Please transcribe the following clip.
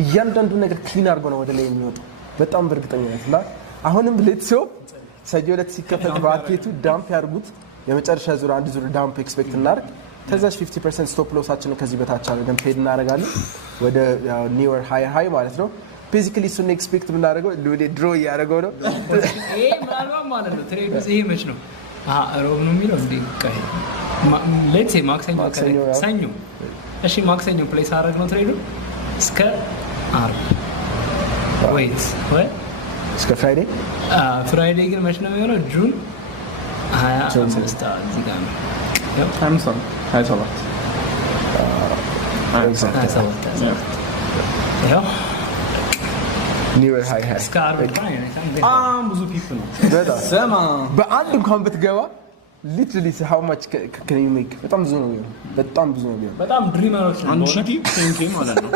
እያንዳንዱ ነገር ክሊን አድርጎ ነው ወደ ላይ የሚወጣው በጣም በእርግጠኝነት እና አሁንም ሌትስ ሆፕ ሰኞ ዕለት ሲከፈት ማርኬቱ ዳምፕ ያርጉት የመጨረሻ ዙር አንድ ዙር ዳምፕ ኤክስፔክት እናርግ ከዛች 50% ስቶፕ ሎሳችንን ከዚህ በታች አድርገን ፔድ እናደርጋለን ወደ ኒውር ሃይ ማለት ነው ቤዚካሊ እሱን ኤክስፔክት ብናደርገው ድሮ እያደረገው ነው ይሄ ማለት ነው ትሬዱ ይሄ መች ነው ሮብ ነው የሚለው እንዴ ቀይ ሌትስ ሴ ማክሰኞ ሰኞ እሺ ማክሰኞ ፕሌስ አደረግ ነው ትሬዱ እስከ አርብ ዌይት ወይ እስከ ፍራይዴ ግን መች ነው የሚሆነው ጁን 25 እዚህ ጋር ነው 27 ያው ኒውር ሃይ እስከ አርብ ብዙ ፒፕል ነው በአንድ እንኳን ብትገባ ሊትራሊ how much can you make በጣም ብዙ ነው በጣም በጣም ድሪመሮች ነው አንድ ሺቲ ቴንኬ ማለት ነው